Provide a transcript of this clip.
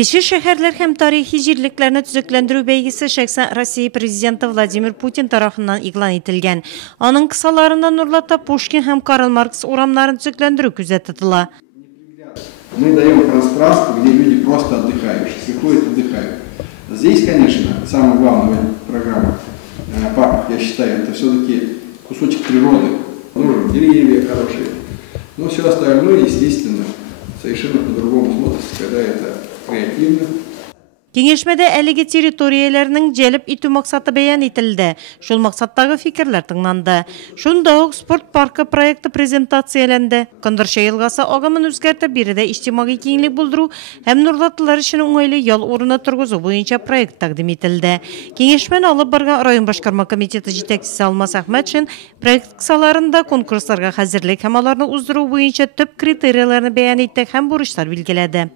Кеше шәһәрләр һәм тарихи җирлекләрне төзекләндерү бәйгесе шәхсән Россия президенты Владимир Путин тарафыннан игълан ителгән. Аның кысаларында Нурлатта Пушкин һәм Карл Маркс урамнарын төзекләндерү күздә тотыла. Мы даем пространство, где люди просто отдыхают, приходят, отдыхают. Здесь, конечно, самое главное в этой программе, я считаю, это все-таки кусочек природы. Нужны деревья хорошие. Но все остальное, естественно, совершенно по-другому смотрится, когда это креативно. Киңәшмәдә әлеге территорияләрнең җәлеп итү максаты бәян ителде. Шул максаттагы фикерләр тыңланды. Шунда ук спорт паркы проекты презентацияләнде. Конкурска елгасы агымын үзгәртеп, биредә иҗтимагый киңлек булдыру һәм нурлатлылар өчен уңайлы ял урыны торгызу буенча проект тәкъдим ителде. Киңәшмәне алып барган район башкарма комитеты җитәкчесе Алмаз Әхмәтшин проект кысаларында конкурсларга хәзерлек һәм аларны уздыру буенча төп критерийларны бәян итте һәм бурычлар билгеләде.